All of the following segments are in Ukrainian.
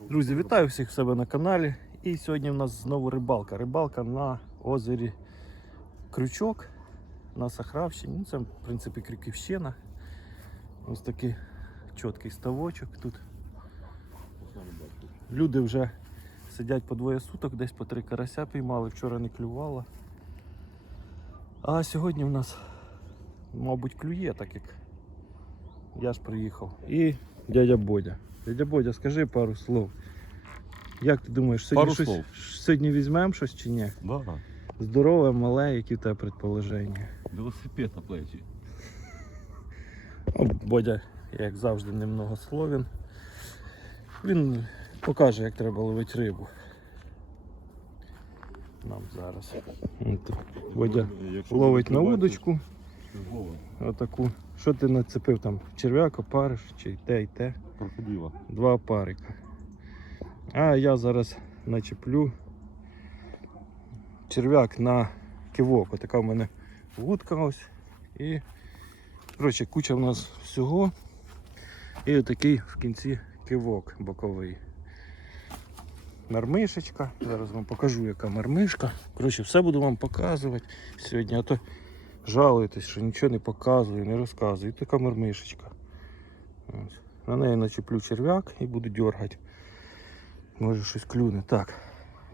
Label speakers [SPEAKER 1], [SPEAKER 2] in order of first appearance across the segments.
[SPEAKER 1] Друзі, вітаю всіх в себе на каналі. І сьогодні в нас знову рибалка. Рибалка на озері Крючок на Сахравщині. Ну, це, в принципі, Крюківщина. Ось такий чіткий ставочок тут. Люди вже сидять по двоє суток, десь по три карася піймали, вчора не клювало. А сьогодні в нас, мабуть, клює, так як я ж приїхав. І дядя Бодя. Дядя Бодя, скажи пару слов. Як ти думаєш, сьогодні,
[SPEAKER 2] Пару
[SPEAKER 1] щось,
[SPEAKER 2] слов.
[SPEAKER 1] сьогодні візьмемо щось чи ні?
[SPEAKER 2] Да.
[SPEAKER 1] Здорове, мале, які в тебе предположення?
[SPEAKER 2] Велосипед на плечі.
[SPEAKER 1] О, Бодя, як завжди, немногословен. Він покаже, як треба ловити рибу. Нам зараз. От, Бодя ловить на удочку. Отаку. Що ти нацепив там? Черв'як, опариш, чи те, і те.
[SPEAKER 2] Крокодила.
[SPEAKER 1] Два опарика. А я зараз начеплю черв'як на кивок. Отака в мене вудка ось. І коротше, куча в нас всього. І отакий в кінці кивок боковий. Мармишечка. Зараз вам покажу, яка мармишка. Коротше, все буду вам показувати сьогодні, а то жалуєтесь, що нічого не показую, не розказую. І така мармишечка. Ось. На неї начеплю черв'як і буду дергати. Може щось клюне. Так.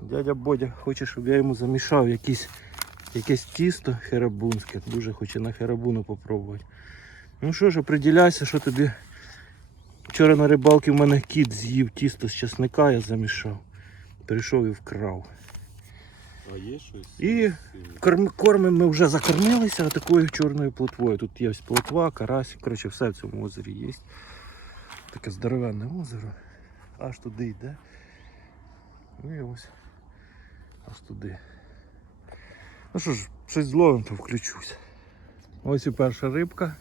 [SPEAKER 1] Дядя Бодя хоче, щоб я йому замішав якісь, якесь тісто херабунське. Дуже хоче на херабуну попробувати. Ну що ж, оприділяйся, що тобі. Вчора на рибалці в мене кіт з'їв тісто з часника, я замішав. Прийшов і вкрав.
[SPEAKER 2] А є щось?
[SPEAKER 1] І Корм, кормом ми вже закормилися такою чорною плотвою. Тут є ось плотва, карась, коротше, все в цьому озері є. Таке здоровенне озеро. Аж туди йде. Ну і ось. Аж туди. Ну що ж, щось зловим, то включусь. Ось і перша рибка.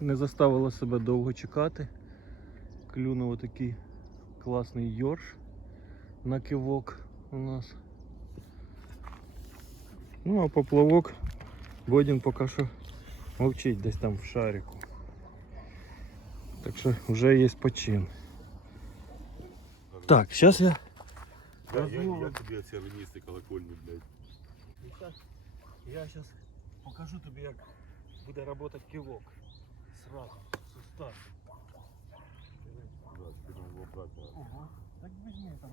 [SPEAKER 1] Не, заставила себе довго чекати. Клюнув отакий класний йорш на кивок у нас. Ну а поплавок Бодін поки що мовчить десь там в шарику. Так що вже є почин. Так, зараз я.
[SPEAKER 2] Я, я, я тобі оці виністи колокольні, блядь.
[SPEAKER 1] Я зараз покажу тобі, як буде працювати кивок. Сразу, сустав.
[SPEAKER 2] Да, спину в обратно.
[SPEAKER 1] Ого, так візьми там.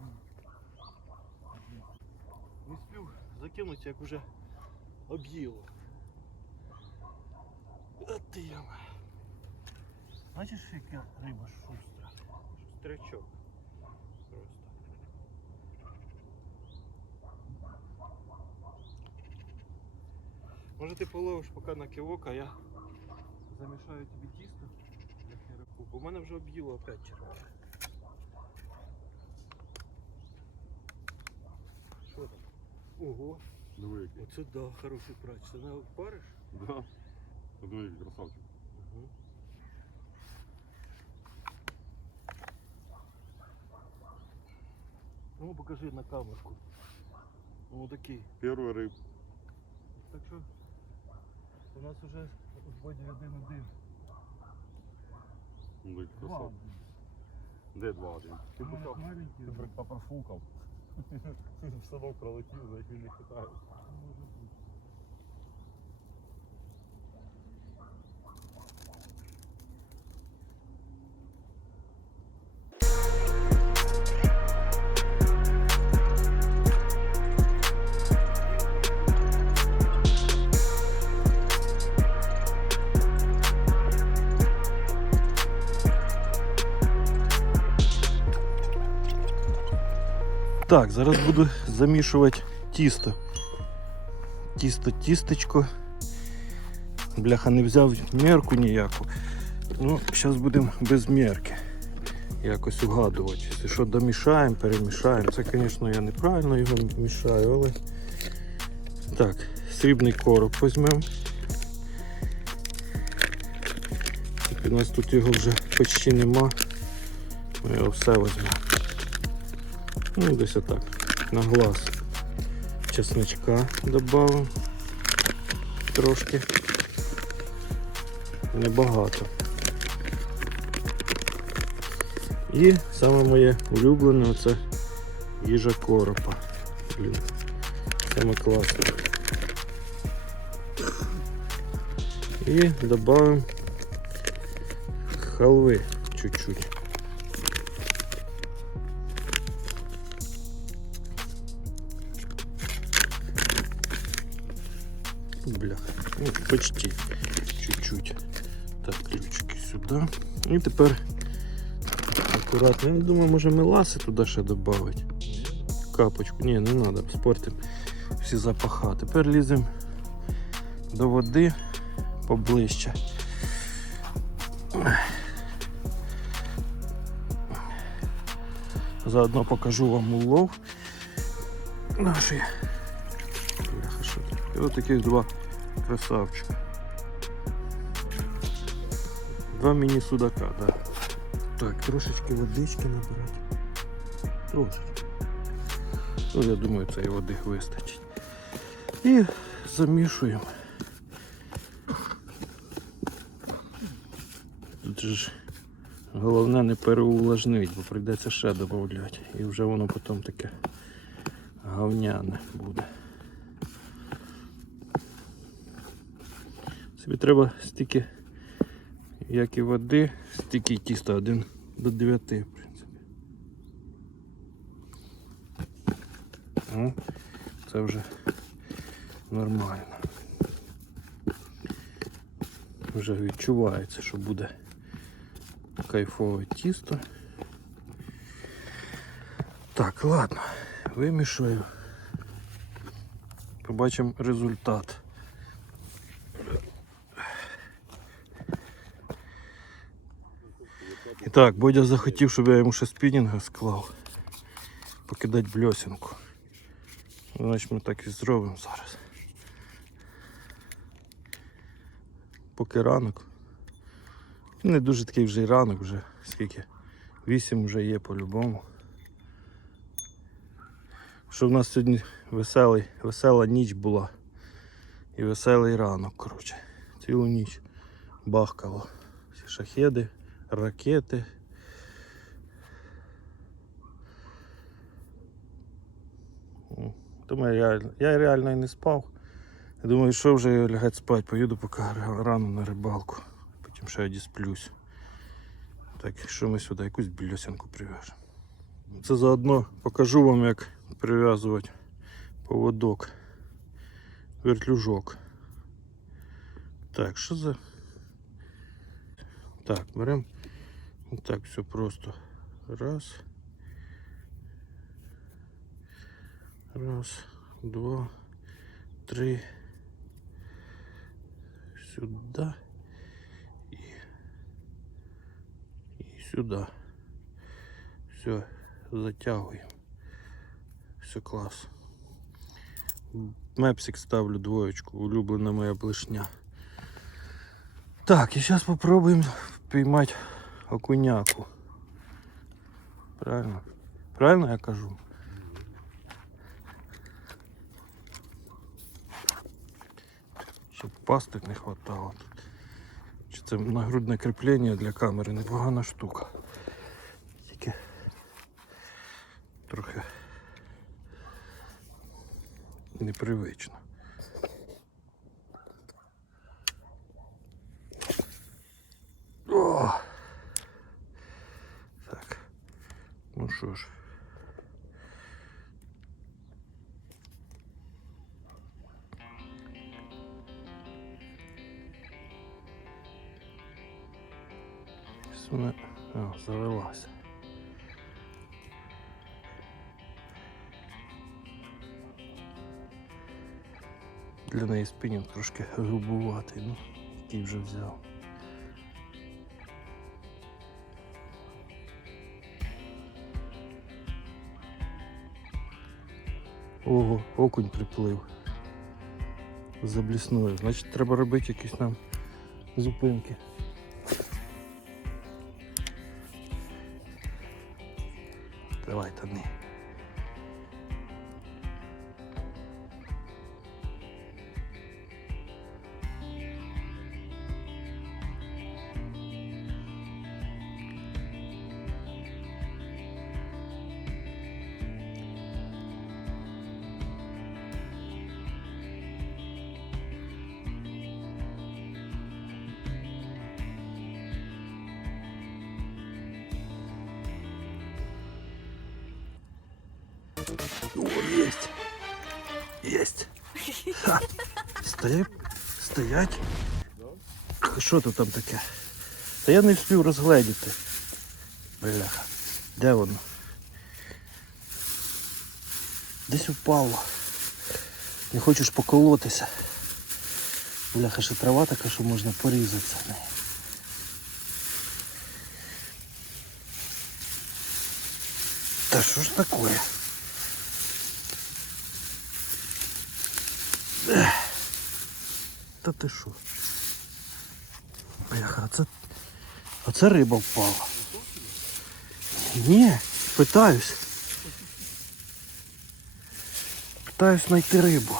[SPEAKER 1] Не спів закинути, як уже об'їло. От ти яма. Бачиш, яка риба шустра? Шустрячок. Просто. Може ти половиш поки на кивок, а я замішаю тобі тісто для херапу. Бо в мене вже об'їло опять червоне. Що там? Ого,
[SPEAKER 2] Диви який.
[SPEAKER 1] оце да, хороший прач. Ти не париш?
[SPEAKER 2] Да. Диви який красавчик.
[SPEAKER 1] Угу. Ну покажи на камерку. Ну такий.
[SPEAKER 2] Перший риб.
[SPEAKER 1] Так що у нас вже в боді один-один.
[SPEAKER 2] Ну, який
[SPEAKER 1] Два.
[SPEAKER 2] красавчик. Де два один? Ти
[SPEAKER 1] маленький.
[SPEAKER 2] Ти про- профукав. В станок пролетів, за хвилі не
[SPEAKER 1] Так, зараз буду замішувати тісто. Тісто, тістечко. Бляха, не взяв мерку ніяку. Ну, зараз будемо без мерки. Якось угадувати. Що домішаємо, перемішаємо. Це, звісно, я неправильно його мішаю, але. Так, срібний короб візьмемо. У нас тут його вже почти нема. Ми його все візьмемо. Ну, десь отак. На глаз. Чесночка добавимо. Трошки. Небагато. І саме моє улюблене оце їжа коропа. Блін. Саме класне. І додамо халви чуть-чуть. Почти чуть-чуть. Так, ключики сюди. І тепер акуратно. Я думаю, може меласи туди ще додати. Капочку. Ні, не треба, спортим всі запаха. Тепер ліземо до води поближче. Заодно покажу вам улов наші. І от таких два красавчика. Два міні-судака. Да. Так, трошечки водички набирати. Трошечки. Ну, я думаю, цієї води вистачить. І замішуємо. Тут же ж головне не переувлажнити, бо прийдеться ще додати. І вже воно потім таке говняне буде. Собі треба стільки, як і води, стільки тіста один до 9, в принципі. Ну, це вже нормально. Вже відчувається, що буде кайфове тісто. Так, ладно, вимішую. Побачимо результат. Так, Бодя захотів, щоб я йому ще спінінга склав. Покидати бльосінку. Значить ми так і зробимо зараз. Поки ранок. Не дуже такий вже й ранок, вже скільки. Вісім вже є по-любому. Що в нас сьогодні веселий, весела ніч була. І веселий ранок, коротше. Цілу ніч бахкало. Всі шахеди, ракети. Думаю, я, я реально і не спав. Я думаю, що вже лягати спати, поїду поки ра- рано на рибалку. Потім ще я дісплюсь. Так, що ми сюди якусь бльосянку прив'яжемо. Це заодно покажу вам, як прив'язувати поводок. Вертлюжок. Так, що за. Так, беремо. Так, все просто. Раз. Раз, два, три. Сюда. И, и сюда. Все, затягиваем. Все класс. Мепсик ставлю двоечку, улюблена моя блешня. Так, и сейчас попробуем поймать окуняку. Правильно? Правильно я кажу? Щоб пасти не хватало. Чи це нагрудне кріплення для камери непогана штука. Тільки трохи непривично. О! Так. Ну що ж. Вона а, завелася. Для неї спинінг трошки грубуватий, ну, який вже взяв. Ого, окунь приплив. За блісною. Значить треба робити якісь нам зупинки. Давай, тони. Єсть. Єсть. Стоять. Стоять. Що тут там таке? Та я не встиг розгледіти. Бляха. Де воно? Десь упало. Не хочеш поколотися. Бляха, ще трава така, що можна порізатися. Та що ж таке? Та ти що? Бляха, це. А це риба впала. Ні, питаюсь. Питаюсь знайти рибу.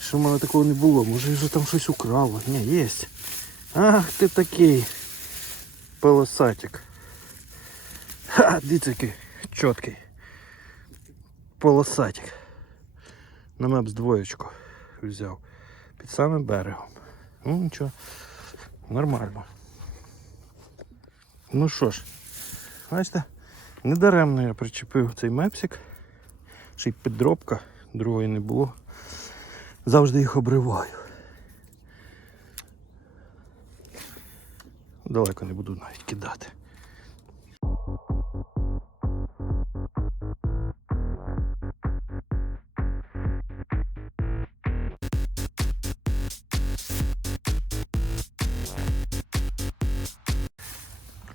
[SPEAKER 1] Що в мене такого не було, може вже там щось украло. Ні, є. Ах ти такий полосатик. Ха, дивіться який чіткий. Полосатик. На меп з двоєчку взяв. Під самим берегом. Ну нічого. Нормально. Ну що ж, бачите, недаремно я причепив цей мепсик. Ще й підробка, другої не було. Завжди їх обриваю. Далеко не буду навіть кидати.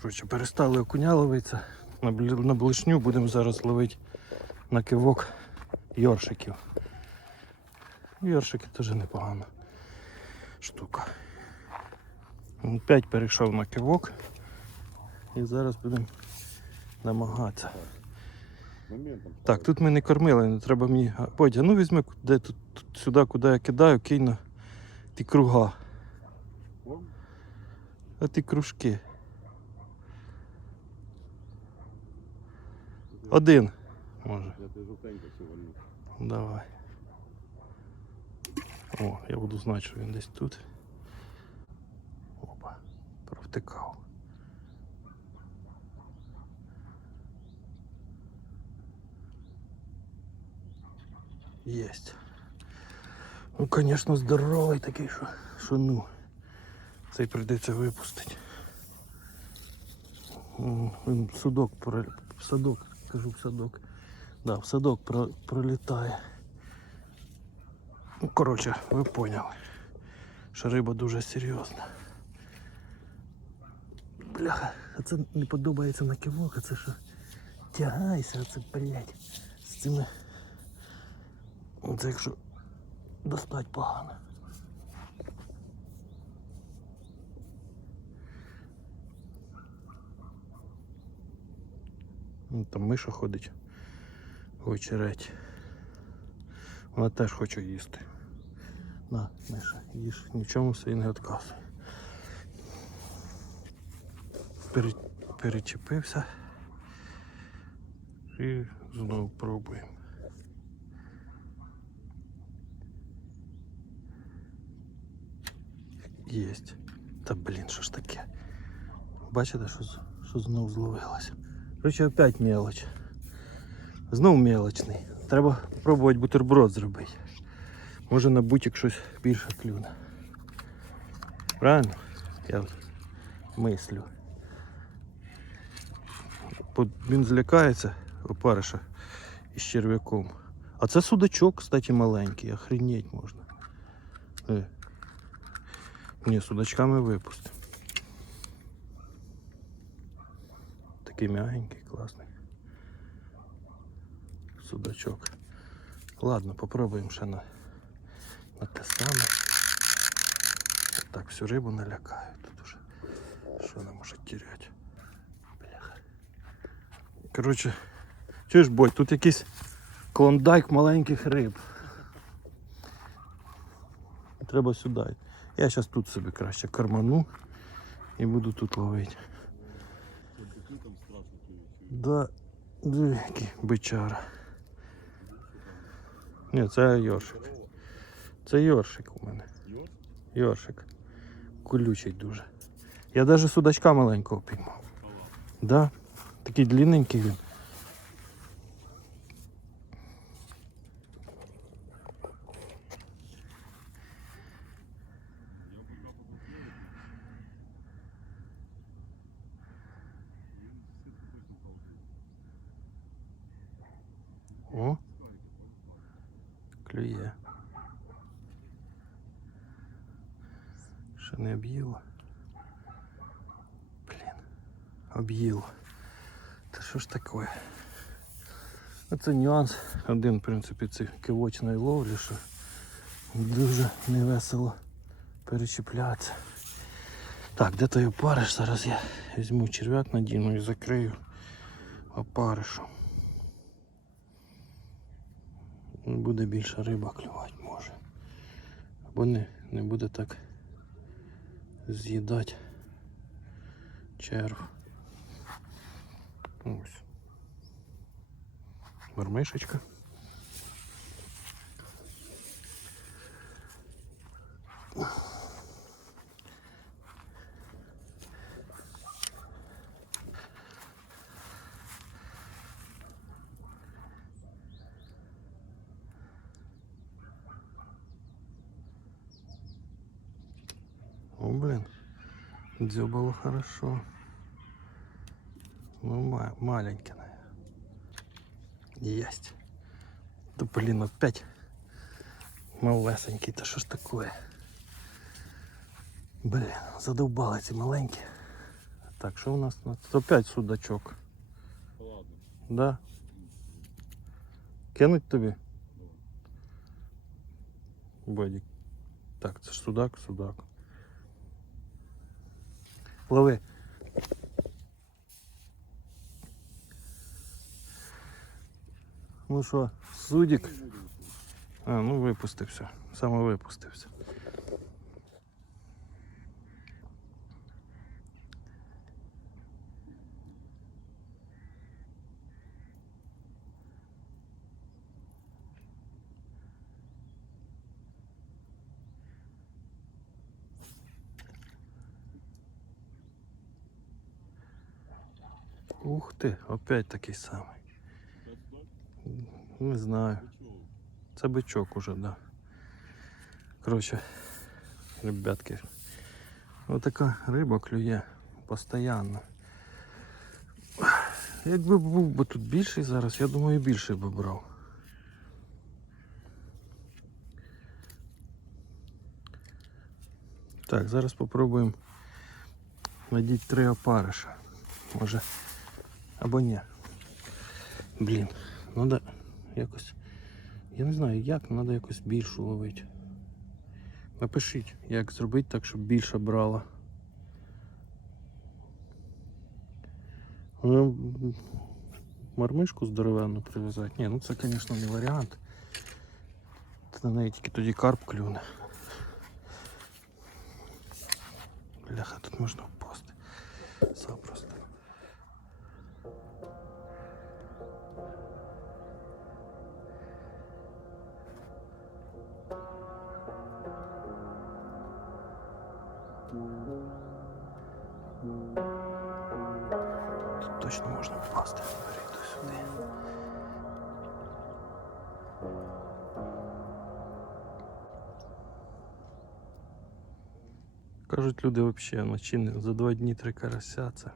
[SPEAKER 1] Коротше, перестали окуня ловитися. На, блишню будемо зараз ловити на кивок йоршиків. Йоршики теж непогана штука. Опять перейшов на кивок. І зараз будемо намагатися. Так, тут ми не кормили, не треба мені. Бодя, ну візьми де тут, тут сюди, куди я кидаю, кинь на ті круга. А ті кружки. Один. Може.
[SPEAKER 2] Я тебе жовтенько все вальну.
[SPEAKER 1] Давай. О, я буду знати, що він десь тут. Опа, провтикав. Єсть. Ну, звісно, здоровий такий, що, що ну. Цей прийдеться випустити. Він судок садок, кажу в садок. Да, в садок про, пролітає. Ну, коротше, ви поняли, що риба дуже серйозна. Бляха, а це не подобається на кивок, а це що тягайся, а це, блядь, з цими. Це якщо достать погано. Там миша ходить в очередь. Вона теж хоче їсти. На, Миша, їж, нічому собі не відказує. Пере, перечепився. І знову пробуємо. Єсть. Та блін, що ж таке? Бачите, що, що знов зловилося. Короче, опять мелоч. Знов мелочний. Треба спробувати бутерброд зробити. Може на бутик щось більше клюне. Правильно? Я от мислю. Бо Він злякається опариша із черв'яком. А це судачок, кстати, маленький, охренеть можна. Е. Ні, судачками випустимо. Такий м'ягенький, класний. Судачок. Ладно, попробуємо ще на, на те саме. Так, всю рибу налякаю тут уже. Що вона може тіряти? Бляха. Коротше, чуєш, бой, тут якийсь клондайк маленьких риб. Треба сюди. Я зараз тут собі краще карману і буду тут ловити.
[SPEAKER 2] Який там страшно клює.
[SPEAKER 1] Да, який бичара. Ні, це йоршик. Це йоршик у мене. Йоршик. Колючий дуже. Я навіть судачка маленького піймав. Да. Такий длинненький він. Ще не об'їло. Блін. Об'їло. Та що ж таке? Оце нюанс. Один, в принципі, цих кивочної ловлі, що дуже невесело перечіплятися. Так, де той опариш? Зараз я візьму черв'як надіну і закрию опаришем. Буде більше риба клювати може. Або не, не буде так з'їдати черв. Ось. Мармишечка. О, блин. Дзюбало хорошо. Ну, ма- маленький, наверное. Есть. Да блин, опять малесенький. Та що ж такое? Блін, задовбали ці маленькі. Так, що у нас? Тут опять судачок.
[SPEAKER 2] Ладно.
[SPEAKER 1] Да? Кинуть тобі? Бодік. Так, це ж судак, судак. Лови. Ну що, судік? А, ну випустився. Саме випустився. Ух ти, опять такий самий. Не знаю. Це бичок уже, да. Коротше, ребятки, отака риба клює постійно. Якби був би тут більший зараз, я думаю, більший би брав. Так, зараз спробуємо надіти три опариша. Може. Або ні. Блін, треба якось. Я не знаю як, треба якось більшу ловити. Напишіть, як зробити так, щоб більше брала. Ну, Мармишку здоровенну прив'язати. Ні, ну це, звісно, не варіант. Це на неї тільки тоді карп клюне. Бляха, тут можна впасти. Запросто. Люди взагалі вночі за два дні три карася це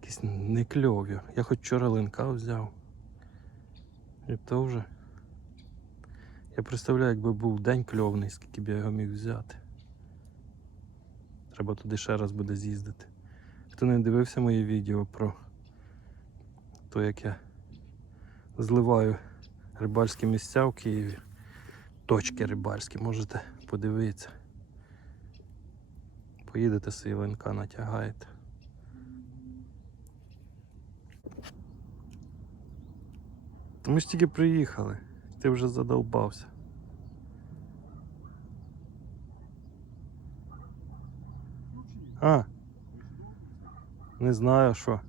[SPEAKER 1] якісь не кльові. Я хоч вчора линка взяв. І то вже. Я представляю, якби був день кльовний, скільки б я його міг взяти. Треба туди ще раз буде з'їздити. Хто не дивився моє відео про те, як я зливаю рибальські місця в Києві, точки рибальські, можете подивитися. Поїдете свій линка, натягаєте. Та ми ж тільки приїхали, ти вже задолбався. А, не знаю що.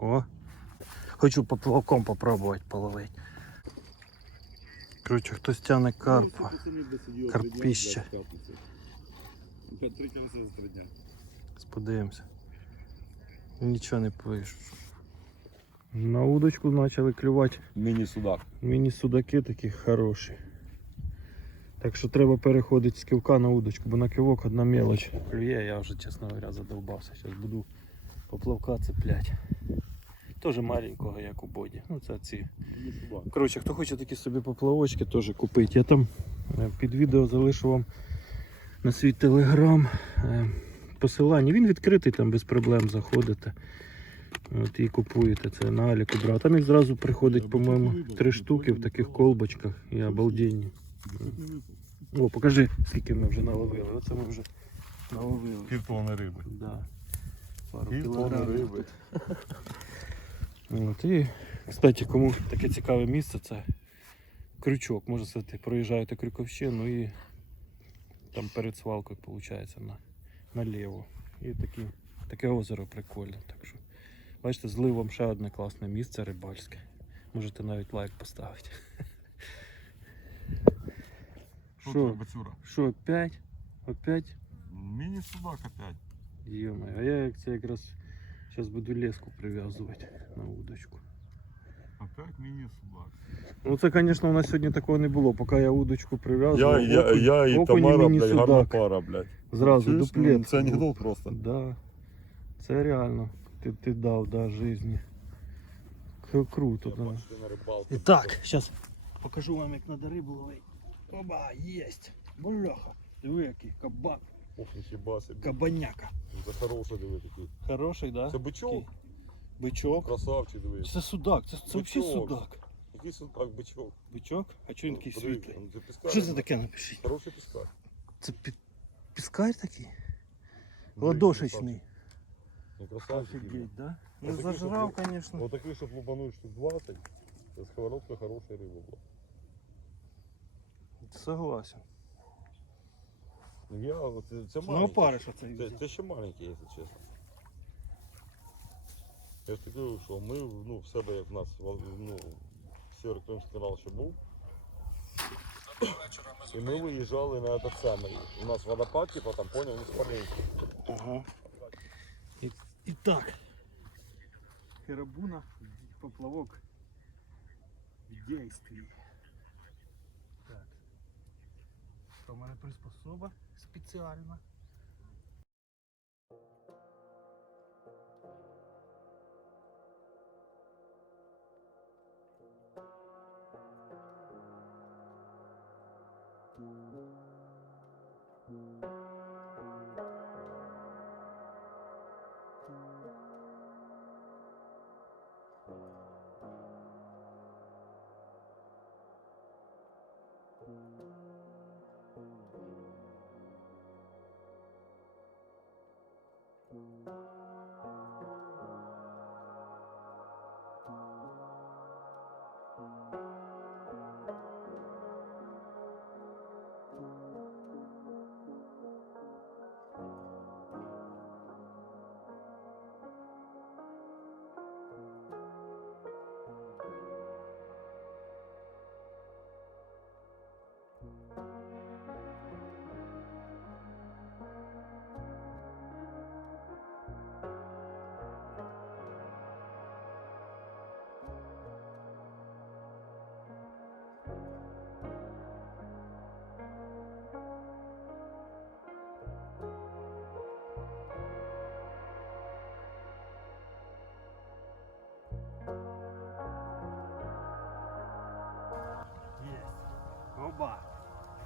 [SPEAKER 1] О. Хочу поплавком попробувати половити. Коротше, хтось тягне карпа. Карпіще.
[SPEAKER 2] Кілоси за три дня.
[SPEAKER 1] Подивимося. Нічого не пишу. На удочку почали клювати
[SPEAKER 2] Міні-судак.
[SPEAKER 1] міні-судаки такі хороші. Так що треба переходити з кивка на удочку, бо на кивок одна мелоч. Клює, я вже, чесно говоря, задовбався. Зараз буду поплавка цеплять. Теж маленького, як у боді. Ну це ці. Коротше, хто хоче такі собі поплавочки, теж купити. Я там Е, Під відео залишу вам на свій телеграм е, посилання. Він відкритий, там без проблем заходите. От і купуєте це на Аліку брав. Там їх зразу приходить, по-моєму, три штуки в таких колбочках і обалденні. О, покажи, скільки ми вже наловили. Оце ми вже наловили.
[SPEAKER 2] Пів тонни риби.
[SPEAKER 1] Да. Пару
[SPEAKER 2] Пів тонни
[SPEAKER 1] кілограмів.
[SPEAKER 2] риби.
[SPEAKER 1] От, і, кстати, кому таке цікаве місце, це крючок. Можна сказати, проїжджаєте Крюковщину і там перед свалкою, виходить, на, наліво. І такі, таке озеро прикольне. Так що, бачите, з ливом ще одне класне місце рибальське. Можете навіть лайк поставити.
[SPEAKER 2] Що
[SPEAKER 1] Що?
[SPEAKER 2] це бацюра?
[SPEAKER 1] Що, опять? Опять?
[SPEAKER 2] Міні-судак опять.
[SPEAKER 1] Йома, а я як це якраз зараз буду леску прив'язувати на удочку.
[SPEAKER 2] Опять міні-судак.
[SPEAKER 1] Ну це, звісно, у нас сьогодні такого не було. Поки я удочку
[SPEAKER 2] Я,
[SPEAKER 1] прив'язував.
[SPEAKER 2] я,
[SPEAKER 1] окунь-
[SPEAKER 2] я і Тамара, блядь, гарна пара, блядь.
[SPEAKER 1] Зразу
[SPEAKER 2] Чуєш? Ну,
[SPEAKER 1] дуплет.
[SPEAKER 2] Це анекдот просто.
[SPEAKER 1] Да. Це реально. Ти, ти дав, да, житті. К- Круто, да.
[SPEAKER 2] на.
[SPEAKER 1] І так, зараз покажу вам, як треба рибу ловити. Оба, єсть. Бляха. Диви, який кабак,
[SPEAKER 2] Ох, ніхіба собі.
[SPEAKER 1] кабаняка.
[SPEAKER 2] Це хороший, диви такий.
[SPEAKER 1] Хороший, да?
[SPEAKER 2] Це бичок.
[SPEAKER 1] Бичок.
[SPEAKER 2] Красавчик, диви.
[SPEAKER 1] Це судак, це, це взагалі
[SPEAKER 2] Бичок.
[SPEAKER 1] судак.
[SPEAKER 2] Який судак, бичок.
[SPEAKER 1] Бичок? А чого він такий
[SPEAKER 2] Подивись,
[SPEAKER 1] світлий?
[SPEAKER 2] ну, Це піскар.
[SPEAKER 1] Що це таке напишіть?
[SPEAKER 2] Хороший піскар.
[SPEAKER 1] Це пі... піскар такий?
[SPEAKER 2] Диви,
[SPEAKER 1] Ладошечний.
[SPEAKER 2] Ну, красавчик.
[SPEAKER 1] Офігеть, да?
[SPEAKER 2] Ну,
[SPEAKER 1] Не
[SPEAKER 2] такий,
[SPEAKER 1] зажрав,
[SPEAKER 2] щоб-
[SPEAKER 1] звісно.
[SPEAKER 2] Вот такий, щоб лупануть штук 20, це сковородка хороша риба була.
[SPEAKER 1] Согласен.
[SPEAKER 2] Ну, Я, от, це, це
[SPEAKER 1] Ну,
[SPEAKER 2] маленький.
[SPEAKER 1] опариш оцей
[SPEAKER 2] Це,
[SPEAKER 1] взяв.
[SPEAKER 2] це ще маленький, якщо чесно. Я ж таки кажу, що ми ну, в себе, як в нас в- ну, Сєвєрокримський канал ще був. І ми виїжджали на этот самий. У нас водопад, типу, там поняв, не спаленький.
[SPEAKER 1] Ага. І, і так. Херабуна, поплавок в дійстві. Так. Що в мене приспособа спеціальна. Єсть.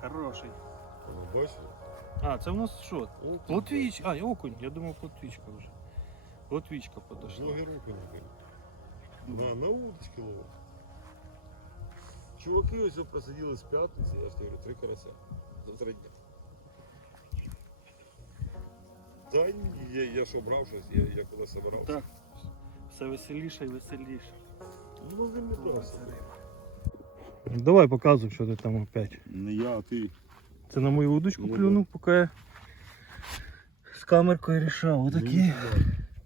[SPEAKER 1] Хороший.
[SPEAKER 2] Ну,
[SPEAKER 1] А, це у нас що? Плотвіч. А, окунь. Я думав плотвічка вже. Плотвічка подошла.
[SPEAKER 2] Блогер окунь, На, на удочки ловить. Чуваки ось посадили з п'ятниці, я ж говорю, три карася. За три дня. Та ні, я, я що брав щось, я, я коли собирався.
[SPEAKER 1] Так. Все веселіше і веселіше.
[SPEAKER 2] Ну він не дасть.
[SPEAKER 1] Давай показуй, що ти там опять.
[SPEAKER 2] Не я, а ти.
[SPEAKER 1] Це на мою удочку
[SPEAKER 2] Ну,
[SPEAKER 1] клюнув, поки я з камеркою рішав. Отакий,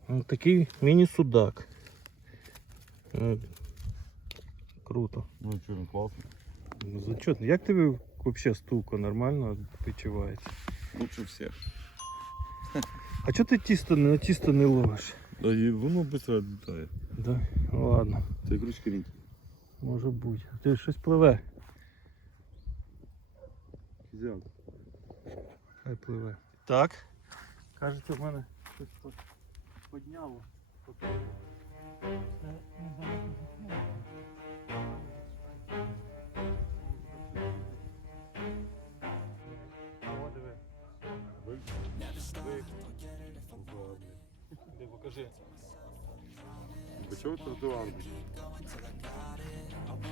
[SPEAKER 1] отакий міні-судак. Круто.
[SPEAKER 2] Ну що, він класний.
[SPEAKER 1] Ну, Зачетно. Як тобі взагалі стулка нормально відпочивається?
[SPEAKER 2] Лучше всіх.
[SPEAKER 1] А чого ти тісто, на тісто не ловиш?
[SPEAKER 2] Да і воно швидко відлітає.
[SPEAKER 1] Да? Ну, ладно,
[SPEAKER 2] Ти крючки рінь.
[SPEAKER 1] Може бути. Ти щось пливе.
[SPEAKER 2] Взяв.
[SPEAKER 1] Хай пливе. Так. Кажеться, в мене щось подняло. Покажи. Почему тротуар? знаю,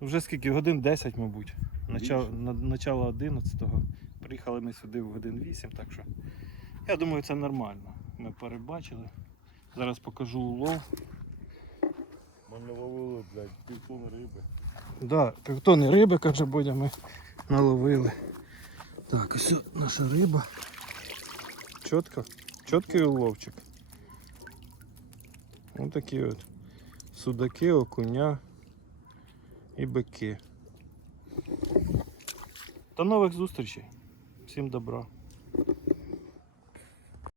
[SPEAKER 1] Вже скільки? Годин 10, мабуть. Начало, на, начало 11-го. Приїхали ми сюди в годин 8, так що я думаю, це нормально. Ми перебачили. Зараз покажу улов.
[SPEAKER 2] Ми наловили, блядь, півтони риби.
[SPEAKER 1] Да, півтони риби, каже Бодя, ми наловили. Так, ось наша риба. Чітко. Чіткий уловчик. Ось такі от судаки, окуня і бики. До нових зустрічей. Всім добра.